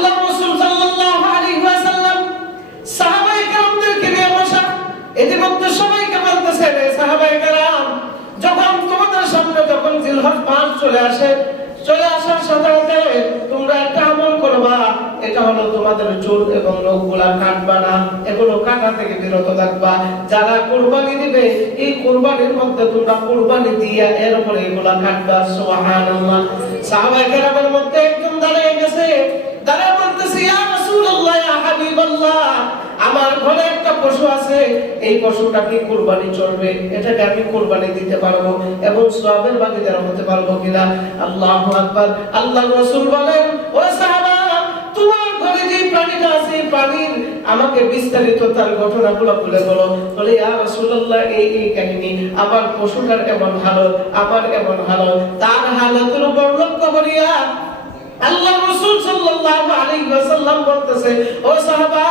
আল্লাহ রাসূল সাল্লাল্লাহু আলাইহি ওয়াসাল্লাম সাহাবায়ে কেরামদেরকে নিয়ে বসা, ইতিমধ্যে সবাইকে বলতেছেন, এই সাহাবায়ে কেরাম, যখন তোমাদের সামনে যখন জিলহজ মাস চলে আসে, চলে আসার সাথে সাথে তোমরা একটা আমল করবা, এটা হলো তোমাদের চুল এবং নখগুলা কাটবা না, এগুলো কাটা থেকে বিরত থাকবা। যারা কুরবানি দিবে এই কুরবানির মধ্যে তোমরা কুরবানি দিয়া এর উপরে এগুলা কাটবা। সুবহানাল্লাহ। সাহাবায়ে কেরামের মধ্যে একজন দাঁড়িয়ে গেছে, দাঁড়িয়ে বলতেছে, ইয়া রাসূলুল্লাহ, ইয়া হাবিবাল্লাহ, আমার ঘরে একটা পশু আছে, এই পশুটা কি কুরবানি চলবে? এটাকে আমি কুরবানি দিতে পারবো এবং সওয়াবের ভাগীদার হতে পারবো কিনা? আল্লাহু আকবার। আল্লাহর রাসূল বলেন, ও সাহাবা, তোমার ঘরে যে প্রাণীটা আছে, প্রাণীর আমাকে বিস্তারিত তার ঘটনাগুলো বলে বলো। বলে, ইয়া রাসূলুল্লাহ, এই কাহিনী, আমার পশুটার এমন হালত, আমার এমন হালত। তার হালতের উপর লক্ষ্য করিয়া আল্লাহ রাসূল সাল্লাল্লাহু আলাইহি ওয়াসাল্লাম বলতেছে, ও সাহাবা,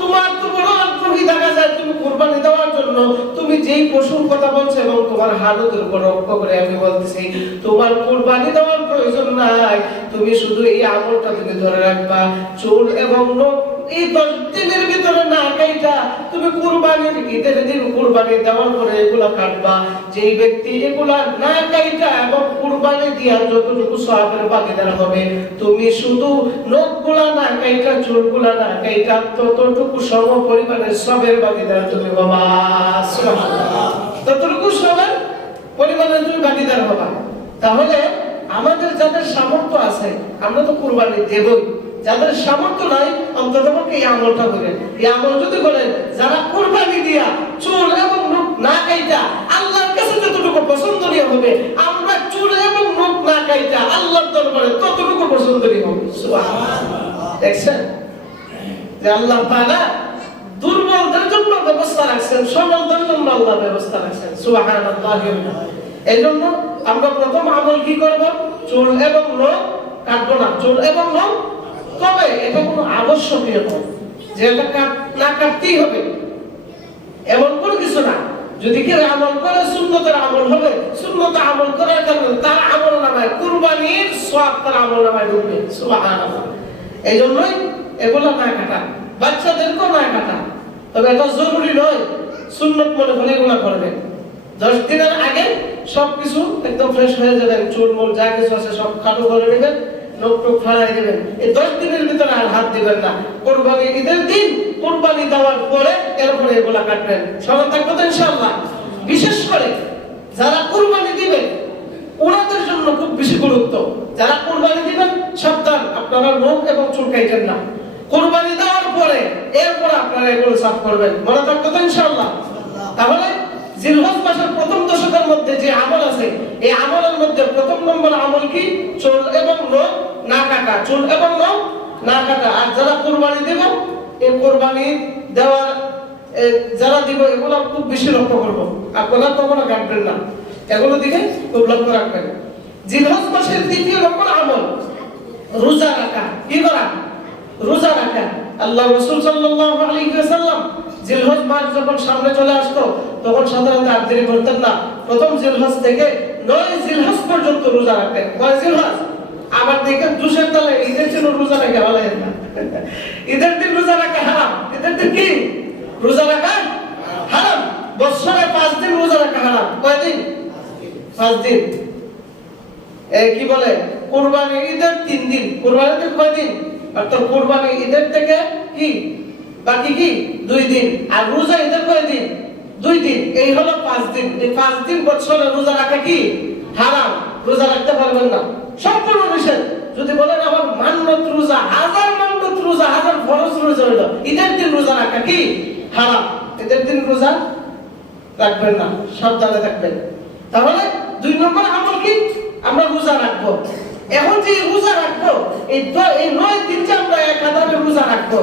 তোমার তো বড় আগ্রহী দেখা যায় তুমি কুরবানি দেওয়ার জন্য, তুমি যেই পশুর কথা বলছো এবং তোমার হালতের উপর লক্ষ্য করে আমি বলতেছি, তোমার কুরবানি দেওয়ার প্রয়োজন নাই, তুমি শুধু এই আমলটা তুমি ধরে রাখবা, চুল এবং নখ এই 10 দিনের ভিতরে না কাইটা তুমি কুরবানির ঈদের দিন কুরবানি দেওয়ার পরে এগুলা কাটবা। যেই ব্যক্তি এগুলা না কাইটা এবং কুরবানি দিয়া যতটুকু সওয়াবের ভাগীদার হবে, তুমি শুধু নখগুলা না কাইটা, চুলগুলা না কাইটা, ততটুকু সম পরিমাণের সওয়াবের ভাগীদার তুমি হবা। সুবহানাল্লাহ। ততটুকু সওয়াবের পরিমাণের তুমি ভাগীদার হবা। তাহলে আমাদের যাদের সামর্থ্য আছে আমরা তো কুরবানি দেবই, যাদের সামর্থ্য নাই অন্তত এই আমলটা করেন। এই আমল যদি করেন, যারা কুরবানি দিয়া চুল এবং নখ না কাইটা আল্লাহর কাছে যতটুকু পছন্দনীয় হবে, আমরা চুল এবং নখ না কাইটা আল্লাহর দরবারে ততটুকু পছন্দনীয় হবে। সুবহানাল্লাহ। দেখছেন যে আল্লাহ তাআলা দুর্বলদের জন্য ব্যবস্থা রাখছেন, সবলদের জন্য আল্লাহ ব্যবস্থা রাখছেন। সুবহানাল্লাহ। এজন্য আমরা প্রথম আমল কি করব? চুল এবং নখ কাটবো না, চুল এবং নখ। তবে এটা কোনো আবশ্যকীয় নয় যে এটা না কাটতেই হবে, এমন কোনো কিছু না। যদি কেউ আমল করে সুন্নতের আমল হবে, সুন্নত আমল করার কারণে তার আমল নামায় কুরবানির সওয়াব তার আমল নামায় ঢুকবে। সুবহানাল্লাহ। এই জন্যই এগুলো না কাটা, বাচ্চাদেরকেও না কাটা। তবে এটা জরুরি নয়, সুন্নত মনে হলে এগুলো করবেন। 10 দিনের আগে সবকিছু একদম ফ্রেশ হয়ে যাবেন, চুল মুল যা কিছু আছে সব কাটো করে নেবেন, নখ টক ফালাই দেবেন। এই 10 দিনের ভিতরে আর হাত দিবেন না। কুরবানি ঈদের দিন কুরবানি দেওয়ার পরে এরপরে এগুলা কাটবেন। সবাই থাকবে তো ইনশাআল্লাহ। বিশেষ করে যারা কুরবানি দিবেন ওনাদের জন্য খুব বেশি গুরুত্ব। যারা কুরবানি দিবেন সাবধান, আপনারা নখ এবং চুল কাটবেন না। কুরবানি দেওয়ার পরে এরপর আপনারা এগুলো সাফ করবেন। মনে থাকবে তো ইনশাআল্লাহ। তাহলে জিলহজ মাসের প্রথম দশকের মধ্যে যে আমল আছে, এই আমলের মধ্যে প্রথম নম্বর আমল কি? চুল এবং নখ না কাটা, চুল এবং নখ না কাটা। আর যারা কুরবানি দেব, এই কুরবানি দেওয়ার যারা দিব এগুলো খুব বেশি লক্ষ্য করব। আপনারা কখনো কাটবেন না, এগুলো দিকে খুব লক্ষ্য রাখবেন। জিলহজ মাসের দ্বিতীয় নম্বর আমল রোজা রাখা। কি করা? রোজা রাখা। আল্লাহ রাসূল সাল্লাল্লাহু আলাইহি ওয়াসাল্লাম জিলহজ মাস যখন সামনে চলে আসতো তখন সাধারণত আর দেরি করতেন না। প্রথম জিলহজ থেকে 9 জিলহজ পর্যন্ত রোজা রাখতেন। 9 জিলহজ। আবার দেখেন জুসের তলে ঈদের দিন রোজা রাখা ভালো না। ঈদের দিন রোজা রাখা হারাম। ঈদের দিন কি রোজা রাখা হারাম। বছরে 5 দিন রোজা রাখা হারাম। কয় দিন? 5 দিন। কি বলে? কুরবানি ঈদের 3 দিন। কুরবানিতে কয় দিন? অর্থাৎ কুরবানি ঈদের থেকে কি বাকি কি 2 দিন। আর রোজা ঈদের কয় দিন? 2 দিন। এই হলো 5 দিন। এই 5 দিন বছরে রোজা রাখা কি হারাম। রোজা রাখতে পারবেন না, সম্পূর্ণ নিষেধ। যদি বলেন আমার মান্নত রোজা, হাজার মান্নত রোজা, হাজার ফরজ রোজা হলো, ঈদের দিন রোজা রাখা কি হারাম। ঈদের দিন রোজা রাখবেন না, সাবধানে থাকবেন। তাহলে 2 নম্বর আমল কি? আমরা রোজা রাখবো। এখন যে রোজা রাখবো, এই 9 দিন যে আমরা একাধারে রোজা রাখবো,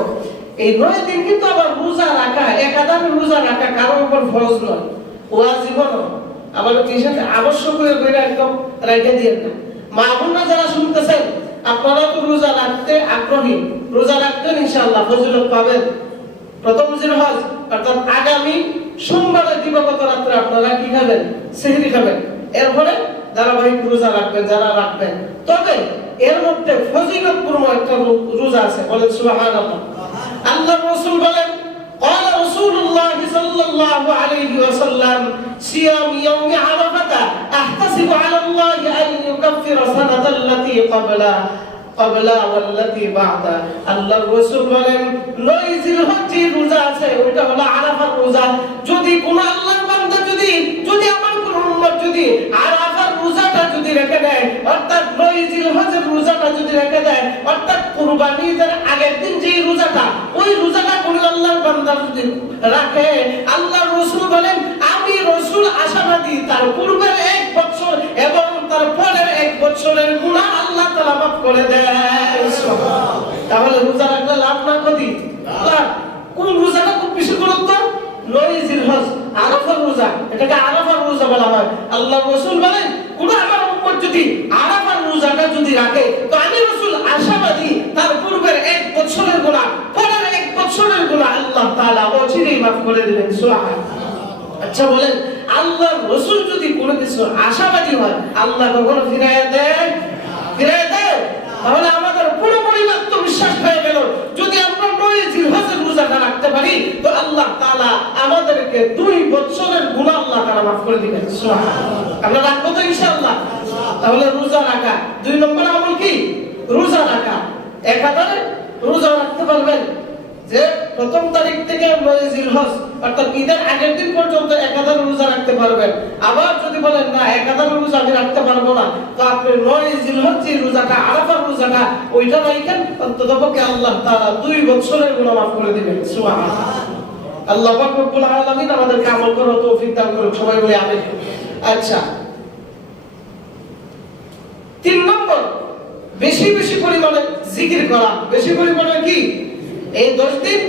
এই 9 দিন কিন্তু আবার রোজা রাখা, একাধারে রোজা রাখা কারোর উপর ফরজ নয়, ওয়াজিব নয়। আবার কিসের আবশ্যক হয়ে গেলে একদম রাখে দিয়েন না। মা বোনরা যারা শুনতেছেন, আপনারা তো রোজা রাখতে আগ্রহী, রোজা রাখতেন ইনশাআল্লাহ ফজিলত পাবেন। প্রথম জিলহজ অর্থাৎ আগামী সোমবারের দিবাগত রাত্রে আপনারা কি খাবেন? সেহরি খাবেন। এরপরে ধারাবাহিক রোজা রাখবেন যারা রাখবেন। তবে এর মধ্যে ফজিলতপূর্ণ একটা রোজা আছে, বলেন সুবহানাল্লাহ। আল্লাহর রাসূল বলেন قال رسول الله صلى الله عليه وسلم صيام يوم عرفة احتسب على الله ان يكفر سنة التي قبلا والتي بعدا। আল্লাহর রাসূল বলেন 9 জিলহজ্জের রোজা আছে, ওটা হলো আরাফার রোজা। যদি কোন আল্লাহর বান্দা যদি আমার কোন উম্মত যদি আরাফার রোজাটা যদি রেখে দেয়, অর্থাৎ 9 জিলহজ্জের রোজাটা যদি রেখে দেয়, অর্থাৎ কুরবানির আগের দিন যে রোজাটা, ওই রোজাটা কোন আল্লাহর বান্দা যদি রাখে, আল্লাহর রাসূল বলেন আমি রাসূল আশাবাদী তার পূর্বের 1 বছর এবং তার পরের 1 বছরের গুনাহ আল্লাহ তাআলা মাফ করে দেয়। তাহলে রোজা রাখলে লাভ না ক্ষতি? লাভ। কোন রোজাটা খুব বেশি গুরুত্ব? 9 জিলহজ আরাফার রোজা, এটাকে আরাফার রোজা বলা হয়। আল্লাহর রাসূল বলেন কোন আমার উম্মত যদি আরাফার রোজাটা যদি রাখে, তো আমি রাসূল আশাবাদী তার পূর্বের 1 বছরের গুনাহ, পরের 1 বছরের গুনাহ আল্লাহ তাআলা অচিরেই মাফ করে দিবেন। সুবহানাল্লাহ। আচ্ছা বলেন, আল্লাহর রাসূল যদি কোনো কিছু আশাবাদী হয়, আল্লাহ কখনো ফিরাইয়া দেয়? ফিরাইয়া দেয়? তাহলে আমাদের পুরোপুরি আত্মবিশ্বাস হয়ে গেল, যদি আমরা 9 জিলহজের রোজাটা রাখতে পারি, তো আল্লাহ তাআলা আমাদেরকে 2 বছরের গুনাহ আল্লাহ তাআলা মাফ করে দিবেন। সুবহানাল্লাহ। আমরা রাখবো তো ইনশাআল্লাহ? তাহলে রোজা রাখা 2 নম্বর আমল কি? রোজা রাখা। একাধারে রোজা রাখতে পারবেন যে প্রথম তারিখ থেকে 9 জিলহজ অর্থাৎ ঈদের আগের দিন পর্যন্ত একাধারে রোজা রাখতে পারবেন। আবার যদি বলেন না একাধারে রোজা আমি রাখতে পারবো না, তো আপনি 9 জিলহজের রোজাটা, আরাফার রোজাটা ওইটা রাখেন, অন্ততপক্ষে আল্লাহ তাআলা 2 বছরের গুনাহ মাফ করে দিবেন। সুবহানাল্লাহ। আল্লাহ পাক রব্বুল আলামিন আমাদেরকে আমল করার তৌফিক দান করুন, সবাই বলি আমিন। আচ্ছা, 3 নম্বর, বেশি বেশি পরিমাণে জিকির করা। বেশি পরিমাণে কি? এই 10 দিন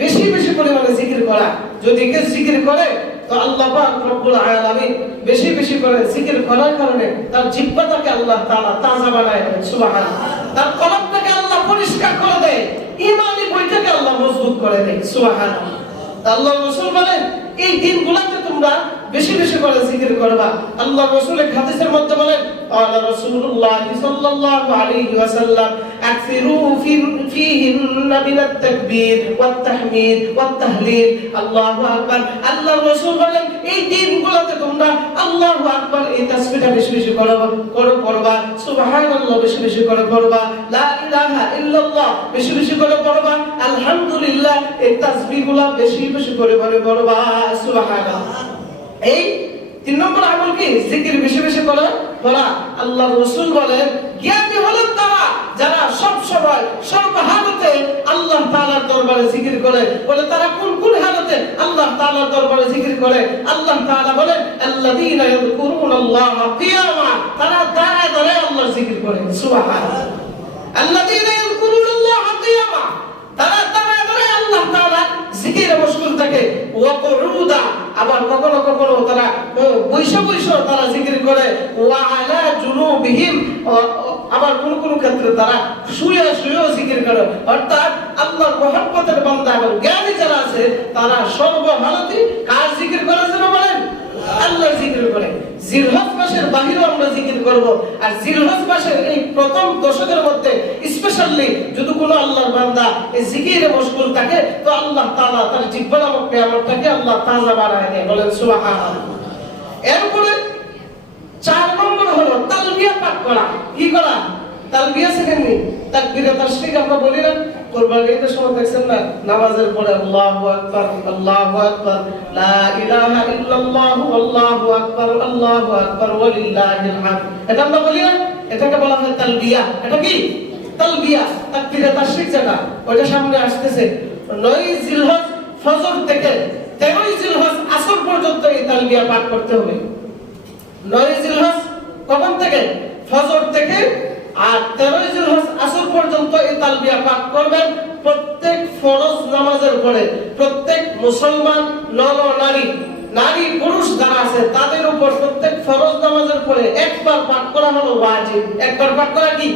বেশি বেশি পরিমাণে জিকির করা। যদি কেউ জিকির করে, তো আল্লাহ পাক রব্বুল আলামিন বেশি বেশি করে জিকির করার কারণে তার জিহ্বাটাকে আল্লাহ তাআলা তাজা বানায় দেন। সুবহানাল্লাহ। তার কলবটাকে আল্লাহ পরিষ্কার করে দেয়, ঈমানি বইটাকে আল্লাহ মজবুত করে দেয়। সুবহানাল্লাহ। আল্লাহর রাসূল বলেন এই দিনগুলোতে তোমরা বেশি বেশি করে জিকির করবা। আল্লাহর রাসূল এক হাদিসের মধ্যে বলেন قال رسول الله صلى الله عليه وسلم اكثروا فيهن من التكبير والتحميد والتهليل الله اكبر। আল্লাহর রাসূল বলেন এই দিনগুলোতে তোমরা আল্লাহু আকবার এই তাসবিহটা বেশি বেশি করবা, সুবহানাল্লাহ বেশি বেশি করে পড়বা, লা ইলাহা ইল্লাল্লাহ বেশি বেশি করে পড়বা, আলহামদুলিল্লাহ এই তাসবিহগুলো বেশি বেশি করে পড়বা। সুবহানাল্লাহ। এই 3 নম্বর আমল কি? জিকির বেশি বেশি করা। আল্লাহর রাসূল বলেন জ্ঞানী হলেন তারা যারা সব সময় সর্ব হালতে আল্লাহ তাআলার দরবারে জিকির করে। বলে তারা কোন কোন হালতে আল্লাহ তাআলার দরবারে জিকির করে? আল্লাহ তাআলা বলেন আল্লাযীনা ইয়াযকুরুনাল্লাহা কিয়ামা, তারা দাঁড়ায় দাঁড়ায় আল্লাহর জিকির করে। সুবহানাল্লাহ। আল্লাযীনা ইয়াযকুরুনাল্লাহা কিয়ামা, তারা দাঁড়ায় দাঁড়ায় আল্লাহ তাআলা জিকিরে মশগুল থাকে। ওয়া কুউদা, আবার কখনো কখনো তারা বৈশা তারা জিকির করে। ওয়া আলা জুনুবিহিম, আবার কোন কোন ক্ষেত্রে তারা শুয়ে শুয়েও জিকির করে। অর্থাৎ আল্লাহর মহব্বতের বান্দা এবং জ্ঞানী যারা আছে তারা সর্বহালতে কার জিকির করে? যেন বলেন আল্লাহর জিকির করে। জিলহজ মাসের বাহিরেও আমরা জিকির করব। আর জিলহজ মাসের এই প্রথম দশকের মধ্যে স্পেশালি যদি কোনো আল্লাহর বান্দা এই জিকিরে মশগুল থাকে, তো আল্লাহ তাআলা তার জিহ্বা নামক নিয়ামতটাকে আল্লাহ তাজা বানায় দেয়। বলেন সুবহানাল্লাহ। এরপরে 4 নম্বর হলো তালবিয়া পাঠ করা। কি করা? তালবিয়া শেখেননি? তাকবীরে তাশরিক আমরা বলি না? কুরবানির সময় দেখছেন না, নামাজের পরে আল্লাহু আকবার, আল্লাহু আকবার, লা ইলাহা ইল্লাল্লাহু, আল্লাহু আকবার, আল্লাহু আকবার, ওয়ালিল্লাহিল হামদ। এটা আমরা বলি না? এটাকে বলা হয় তালবিয়া। এটা কি? তালবিয়া। তাকবীরে তাশরিক যেটা, ওটা সামনে আসতেছে। 9 জিলহজ ফজর থেকে 13 জিলহজ আসর পর্যন্ত এই তালবিয়া পাঠ করতে হবে। 9 জিলহজ কখন থেকে? ফজর থেকে। আর 13 জিলহজ আসর পর্যন্ত এই তালবিয়া পাঠ করবেন। প্রত্যেক ফরজ নামাজের পরে প্রত্যেক মুসলমান নর নারী, নারী পুরুষ যারা আছে তাদের উপর প্রত্যেক ফরজ নামাজের পরে একবার পাঠ করা হলো ওয়াজিব। একবার পাঠ করা কি?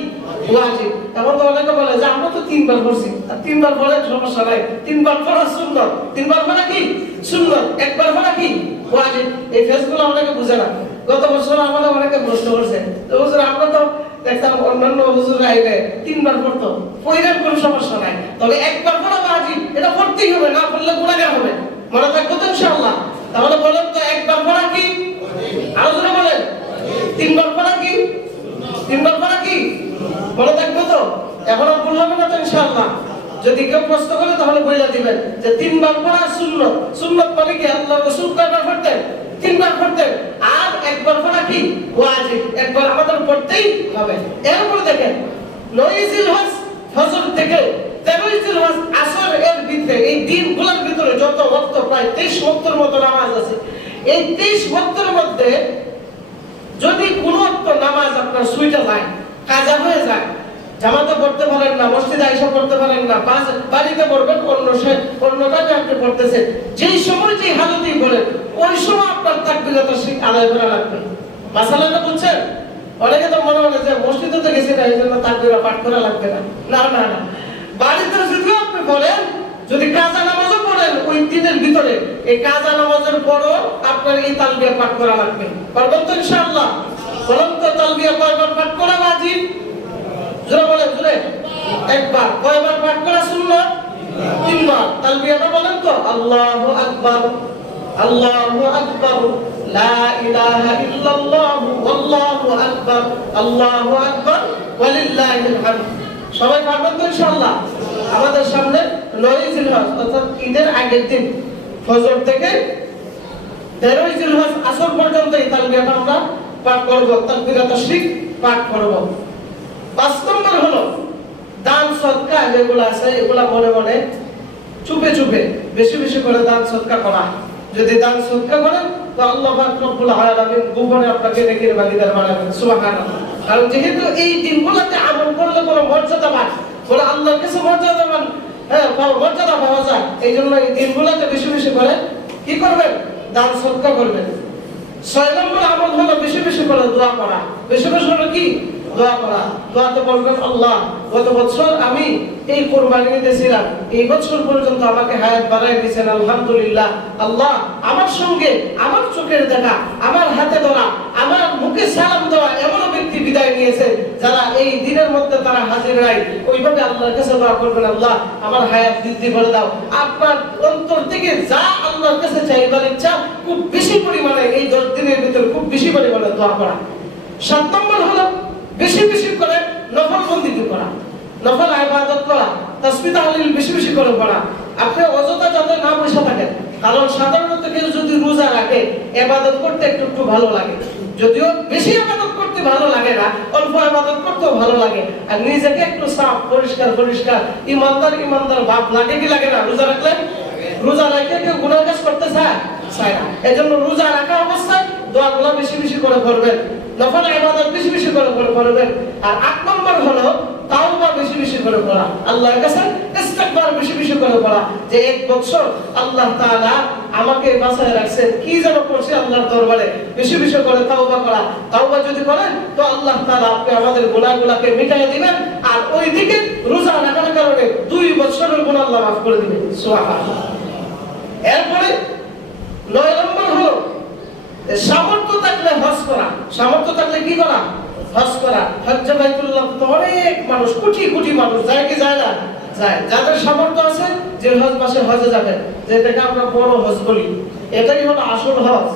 ওয়াজিব। এমন তো অনেকে বলে যে আমরা তো 3 বার পড়ছি, আর 3 বার পড়ে সমস্যা নাই, 3 বার পড়া সুন্নাত, 3 বার পড়া কি? সুন্নাত, একবার পড়া কি? ওয়াজিব। এই ফেসগুলো অনেকে বুঝে না। গত বছর আমাদের অনেকে প্রশ্ন করছে, তো হুজুর আমরা তো দেখতাম অন্যান্য হুজুর আইলে 3 বার পড়তো, পড়ার কোনো সমস্যা নাই, তবে একবার পড়া ওয়াজিব, এটা পড়তেই হবে, না পড়লে গুনাহগার হবে। মনে থাকবে তো ইনশাআল্লাহ? তাহলে বলেন তো, একবার পড়া কি? আরো জোরে বলেন। 3 বার পড়া কি? 3 বার পড়া কি? মনে থাকবে তো? এখন আর ভুল হবে না তো ইনশাআল্লাহ? যদি কেউ প্রশ্ন করে তাহলে বলে দিবেন যে 3 বার পড়া সুন্নাত। সুন্নাত মানে কি? আল্লাহ রাসূল কয়বার পড়তেন? 3 বার পড়তেন। আর একবার পড়া কি? ওয়াজিব, একবার আমাদের পড়তেই হবে। এরপর দেখেন 9 জিলহজ ফজর থেকে 13 জিলহজ আসর এর ভিতরে, এই দিনগুলোর ভিতরে যত ওয়াক্ত, প্রায় 23 ওয়াক্তের মতো নামাজ আছে। এই 23 ওয়াক্তের মধ্যে যদি কোনো একটা নামাজ আপনার ছুটে যায়, কাজা হয়ে যায়, জামাতে পড়তে পারেন না, মসজিদে আয়েশা পড়তে পারেন না, বাড়িতে পড়বেন, অন্যটাকে আপনি পড়তেছেন, যেই সময় যেই হালতেই বলেন, ওই সময় আপনার তাকবীরাতুল শিরক আদায় করা লাগবে। মাসালাটা বুঝছেন? অনেকে তো মনে হয় যে মসজিদে তো গেছি না, এই জন্য তাকবীরা পাঠ করা লাগবে না। না না না, বাড়িতে যদি আপনি পড়েন, যদি কাজা নামাজও পড়েন ওই দিনের ভিতরে, এই কাজা নামাজের পরও আপনার এই তালবিয়া পাঠ করা লাগবে। পারবেন তো ইনশাআল্লাহ? বলেন তো, তালবিয়া কয়বার পাঠ করা ওয়াজিব? জোরে বলেন, জোরে। একবার। কয়বার পাঠ করা সুন্নাত? 3 বার। তালবিয়াটা বলেন তো, আল্লাহু আকবার, আল্লাহু আকবার, লা ইলাহা ইল্লাল্লাহ, আল্লাহু আকবার, আল্লাহু আকবার, ওয়ালিল্লাহিল হামদ। সবাই পারবেন তো ইনশাআল্লাহ? আমাদের সামনে 9 জিলহজ অর্থাৎ ঈদের আগের দিন ফজর থেকে 13 জিলহজ আসর পর্যন্ত এই তালবিয়াটা আমরা পাঠ করব, তাকবীরাতুল শিরক পাঠ করব। 5 নম্বর হলো দান সদকা যেগুলো আছে, এগুলা মনে মনে চুপে চুপে বেশি বেশি করে দান সদকা করা। যদি দান সদকা করেন তো আল্লাহ পাক রব্বুল আলামিন গোপনে আপনাকে নেকির ভাগীদার বানাবেন। সুবহানাল্লাহ। কারণ যেহেতু এই দিনগুলোতে আমল করলে কোনো মর্যাদা পায়, বলে আল্লাহর কাছে মর্যাদাবান, মর্যাদা পাওয়া যায়, এই জন্য এই দিনগুলোতে বেশি বেশি করে কি করবেন? দান সদকা করবেন। 6 নম্বর আমল হলো বেশি বেশি করে দোয়া করা। বেশি বেশি করে কি? দোয়া করা। দোয়াতে বলবেন, আল্লাহ গত বছর আমি এই কুরবানি দিয়েছিলাম, এই বছর পর্যন্ত আমাকে হায়াত বাড়ায় দিয়েছেন, আলহামদুলিল্লাহ। আল্লাহ আমার সঙ্গে আমার চোখের দেখা, আমার হাতে ধরা, আমার মুখে সালাম দেওয়া এমন ব্যক্তি বিদায় নিয়েছে যারা এই দিনের মধ্যে তারা হাজির নাই। ওইভাবে আল্লাহর কাছে দোয়া করবেন, আল্লাহ আমার হায়াত বৃদ্ধি করে দাও। আপনার অন্তর থেকে যা আল্লাহর কাছে চাইবার ইচ্ছা খুব বেশি পরিমাণে এই 10 দিনের ভিতরে খুব বেশি পরিমাণে দোয়া করা। 7 নম্বর হলো বেশি বেশি করে নফল বন্দিগি করা, নফল ইবাদত করা, তাসবিহ তাহলিল বেশি বেশি করে পড়া। আপনি অযথা যাতে না বসে থাকেন, কারণ সাধারণত কেউ যদি রোজা রাখে ইবাদত করতে একটু একটু ভালো লাগে, যদিও বেশি ইবাদত করতে ভালো লাগে না, অল্প ইবাদত করতেও ভালো লাগে, আর নিজেকে একটু সাফ পরিষ্কার পরিষ্কার ইমানদার ইমানদার ভাব লাগে কি লাগে না? রোজা রাখলে, রোজা রেখে কেউ গুনাহ কাজ করতে চায় না। এজন্য রোজা রাখা অবস্থায় দোয়াগুলো বেশি বেশি করে করবেন, নফল ইবাদত বেশি বেশি করে করবেন। আর 8 নম্বর হলো তাওবা বেশি বেশি করে পড়া, আল্লাহর কাছে ইস্তিগফার বেশি বেশি করে পড়া, যে এক বছর আল্লাহ তাআলা আমাকে বাঁচায় রাখছেন, কি যেন করছি আল্লাহর দরবারে, বেশি বেশি করে তাওবা করা। তাওবা যদি করেন তো আল্লাহ তাআলা আপনি আমাদের গুনাহগুলোকে মিটাইয়া দিবেন, আর ওইদিকে রোজা রাখার কারণে 2 বছরের গুনাহ আল্লাহ মাফ করে দিবেন। সুবহানাল্লাহ। এরপরে 9 নম্বর হলো সামর্থ্য থাকলে হজ করা। সামর্থ্য থাকলে কি করা? হজ করা। হজ্জ বাইতুল্লাহ তো অনেক মানুষ, কোটি কোটি মানুষ যায় কি যায় না? যায়। যাদের সামর্থ্য আছে যে হজ মাসে হজে যাবেন, যেটাকে আমরা বড় হজ বলি, এটাই হলো আসল হজ,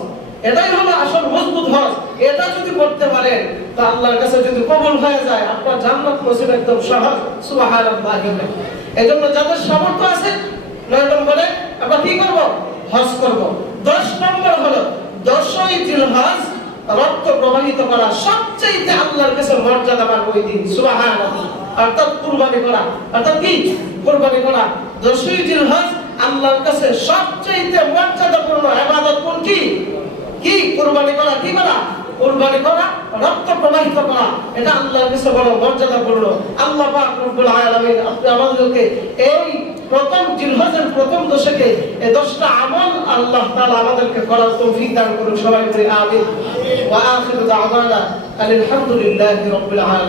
এটাই হলো আসল মজবুত হজ। এটা যদি করতে পারেন তো আল্লাহর কাছে যদি কবুল হয়ে যায়, আপনার জান্নাত নসিব একদম সহজ। সুবহানাল্লাহ। এজন্য যাদের সামর্থ্য আছে 9 নম্বরে আমরা কি করব? হজ করব। 10 নম্বর হলো 10ই জিলহজ রক্ত প্রবাহিত করা, সবচেয়ে আল্লাহর কাছে মর্যাদাবান ওই দিন। সুবহানাল্লাহ। অর্থাৎ কুরবানি করা, অর্থাৎ কি? কুরবানি করা। 10ই জিলহজ আল্লাহর কাছে সবচেয়ে মর্যাদাপূর্ণ ইবাদত কোনটি? কি? কুরবানি করা। কি করা? কুরবানি করা, রক্ত প্রবাহিত করা, এটা আল্লাহর কাছে বড় মর্যাদাপূর্ণ। আল্লাহ পাক রব্বুল আলামিন আপনি আমাদেরকে এই প্রথম জিলহজের প্রথম দশকে এই 10টা আমল আল্লাহ তাআলা আমাদেরকে করার তৌফিক দান করুন। সবাই বলি আমিন। ওয়া আখিরু দাওয়ানা আলহামদুলিল্লাহি রাব্বিল আলামিন।